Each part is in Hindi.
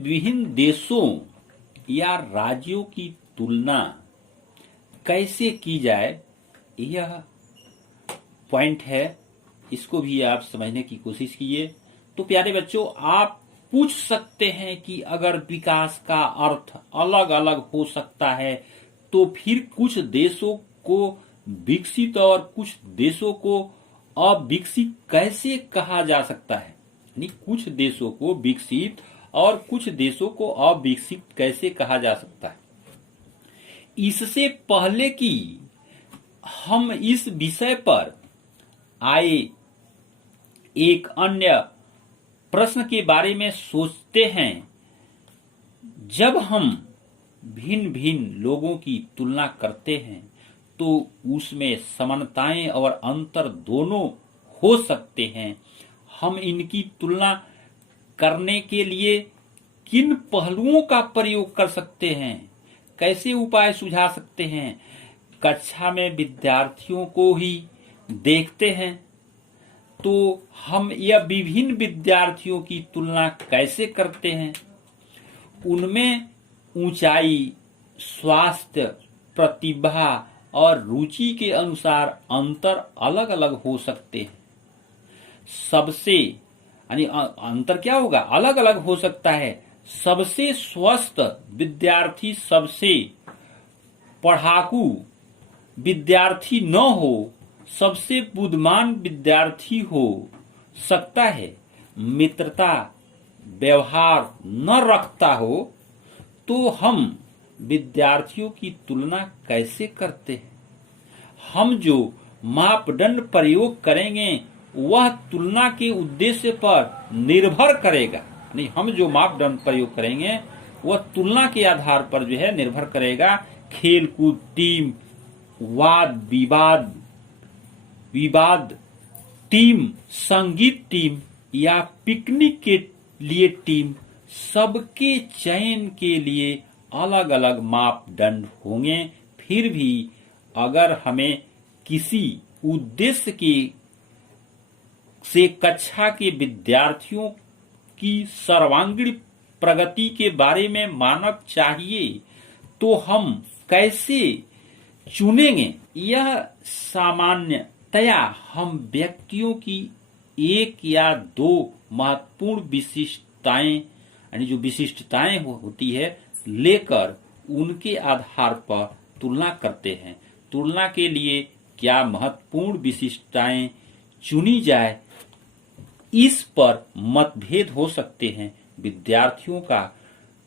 विभिन्न देशों या राज्यों की तुलना कैसे की जाए, यह पॉइंट है। इसको भी आप समझने की कोशिश कीजिए। तो प्यारे बच्चों, आप पूछ सकते हैं कि अगर विकास का अर्थ अलग अलग हो सकता है तो फिर कुछ देशों को विकसित और कुछ देशों को अविकसित कैसे कहा जा सकता है। यानी कुछ देशों को विकसित और कुछ देशों को अविकसित कैसे कहा जा सकता है। इससे पहले कि हम इस विषय पर आए एक अन्य प्रश्न के बारे में सोचते हैं, जब हम भिन्न भिन्न लोगों की तुलना करते हैं तो उसमें समानताएं और अंतर दोनों हो सकते हैं। हम इनकी तुलना करने के लिए किन पहलुओं का प्रयोग कर सकते हैं, कैसे उपाय सुझा सकते हैं। कक्षा में विद्यार्थियों को ही देखते हैं तो हम यह विभिन्न विद्यार्थियों की तुलना कैसे करते हैं। उनमें ऊंचाई, स्वास्थ्य, प्रतिभा और रुचि के अनुसार अंतर अलग अलग हो सकते हैं। सबसे यानी अंतर क्या होगा, अलग अलग हो सकता है। सबसे स्वस्थ विद्यार्थी सबसे पढ़ाकू विद्यार्थी न हो, सबसे बुद्धिमान विद्यार्थी हो सकता है। मित्रता व्यवहार न रखता हो तो हम विद्यार्थियों की तुलना कैसे करते हैं। हम जो मापदंड प्रयोग करेंगे वह तुलना के उद्देश्य पर निर्भर करेगा। नहीं, हम जो मापदंड प्रयोग करेंगे वह तुलना के आधार पर जो है निर्भर करेगा। खेलकूद टीम, वाद विवाद टीम, संगीत टीम या पिकनिक के लिए टीम, सबके चयन के लिए अलग अलग मापदंड होंगे। फिर भी अगर हमें किसी उद्देश्य से कक्षा के विद्यार्थियों की सर्वांगीण प्रगति के बारे में मानक चाहिए तो हम कैसे चुनेंगे। यह सामान्यतया हम व्यक्तियों की एक या दो महत्वपूर्ण विशिष्टताएं, यानी जो विशिष्टताएं होती है, लेकर उनके आधार पर तुलना करते हैं। तुलना के लिए क्या महत्वपूर्ण विशिष्टताएं चुनी जाए, इस पर मतभेद हो सकते हैं। विद्यार्थियों का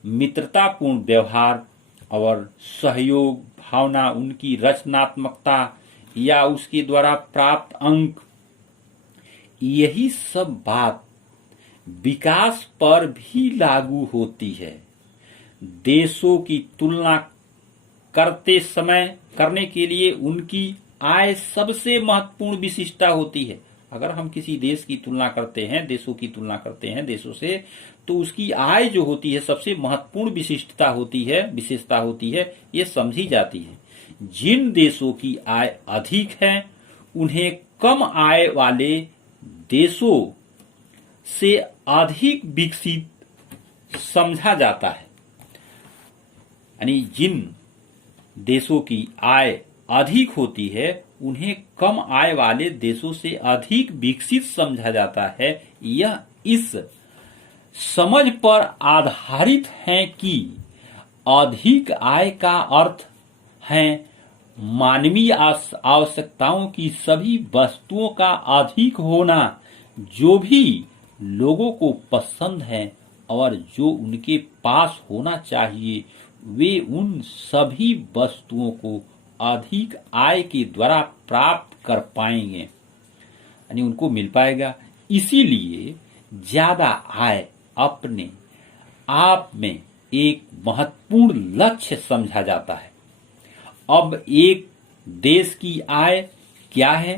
मित्रतापूर्ण व्यवहार और सहयोग भावना, उनकी रचनात्मकता या उसके द्वारा प्राप्त अंक, यही सब बात विकास पर भी लागू होती है। देशों की तुलना करने के लिए उनकी आय सबसे महत्वपूर्ण विशिष्टता होती है। अगर हम किसी देश की तुलना करते हैं, देशों की तुलना करते हैं देशों से, तो उसकी आय जो होती है सबसे महत्वपूर्ण विशिष्टता होती है, विशेषता होती है, ये समझी जाती है। जिन देशों की आय अधिक है उन्हें कम आय वाले देशों से अधिक विकसित समझा जाता है। यानी जिन देशों की आय अधिक होती है उन्हें कम आय वाले देशों से अधिक विकसित समझा जाता है। यह इस समझ पर आधारित है कि अधिक आय का अर्थ है मानवीय आवश्यकताओं की सभी वस्तुओं का अधिक होना, जो भी लोगों को पसंद है और जो उनके पास होना चाहिए, वे उन सभी वस्तुओं को अधिक आय के द्वारा प्राप्त कर पाएंगे, यानी उनको मिल पाएगा। इसीलिए ज्यादा आय अपने आप में एक महत्वपूर्ण लक्ष्य समझा जाता है। अब एक देश की आय क्या है?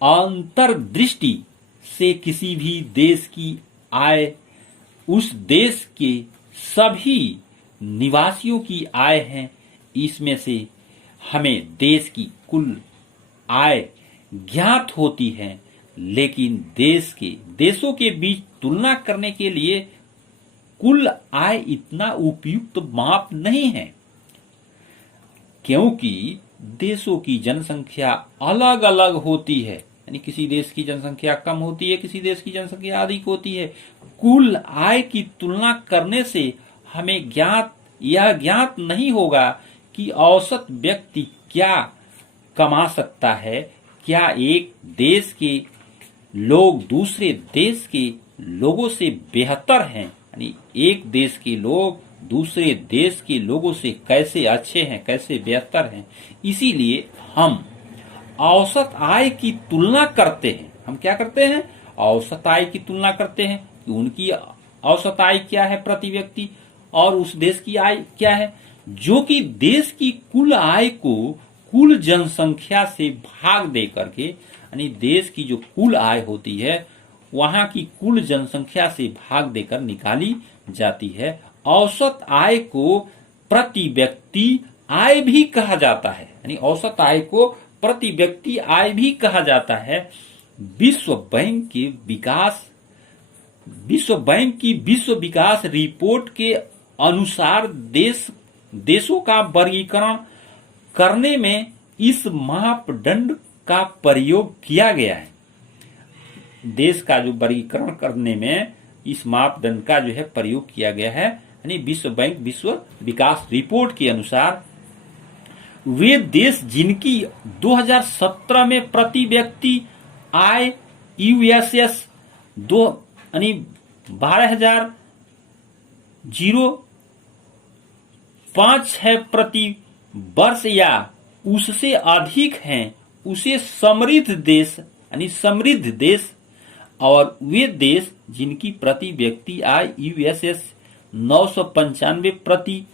अंतर्दृष्टि से किसी भी देश की आय उस देश के सभी निवासियों की आय है। इसमें से हमें देश की कुल आय ज्ञात होती है, लेकिन देशों के बीच तुलना करने के लिए कुल आय इतना उपयुक्त माप नहीं है, क्योंकि देशों की जनसंख्या अलग अलग होती है। यानी किसी देश की जनसंख्या कम होती है, किसी देश की जनसंख्या अधिक होती है। कुल आय की तुलना करने से हमें यह ज्ञात नहीं होगा कि औसत व्यक्ति क्या कमा सकता है। क्या एक देश के लोग दूसरे देश के लोगों से बेहतर हैं, यानी एक देश के लोग दूसरे देश के लोगों से कैसे अच्छे हैं, कैसे बेहतर हैं। इसीलिए हम औसत आय की तुलना करते हैं। हम क्या करते हैं? औसत आय की तुलना करते हैं कि उनकी औसत आय क्या है प्रति व्यक्ति और उस देश की आय क्या है, जो कि देश की कुल आय को कुल जनसंख्या से भाग दे करके, यानी देश की जो कुल आय होती है वहां की कुल जनसंख्या से भाग देकर निकाली जाती है। औसत आय को प्रति व्यक्ति आय भी कहा जाता है, यानी औसत आय को प्रति व्यक्ति आय भी कहा जाता है। विश्व बैंक की विश्व विकास रिपोर्ट के अनुसार देशों का वर्गीकरण करने में इस मापदंड का प्रयोग किया गया है। देश का जो वर्गीकरण करने में इस मापदंड का जो है प्रयोग किया गया है, यानी विश्व बैंक विश्व विकास रिपोर्ट के अनुसार वे देश जिनकी 2017 में प्रति व्यक्ति आय यूएसएस 12,005 है प्रति वर्ष या उससे अधिक हैं, उसे समृद्ध देश यानी समृद्ध देश। और वे देश जिनकी प्रति व्यक्ति आय यूएसएस 995 प्रति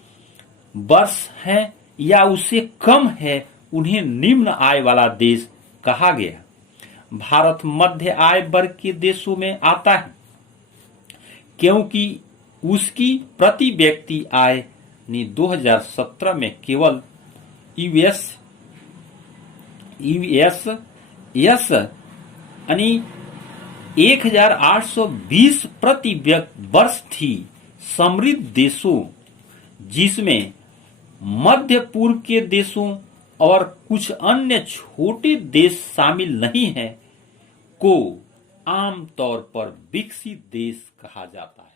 वर्ष है या उससे कम है, उन्हें निम्न आय वाला देश कहा गया। भारत मध्य आय वर्ग के देशों में आता है, क्योंकि उसकी प्रति व्यक्ति आय 2017 में केवल यूएस यानी 1820 प्रति वर्ष थी। समृद्ध देशों, जिसमें मध्य पूर्व के देशों और कुछ अन्य छोटे देश शामिल नहीं हैं, को आमतौर पर विकसित देश कहा जाता है।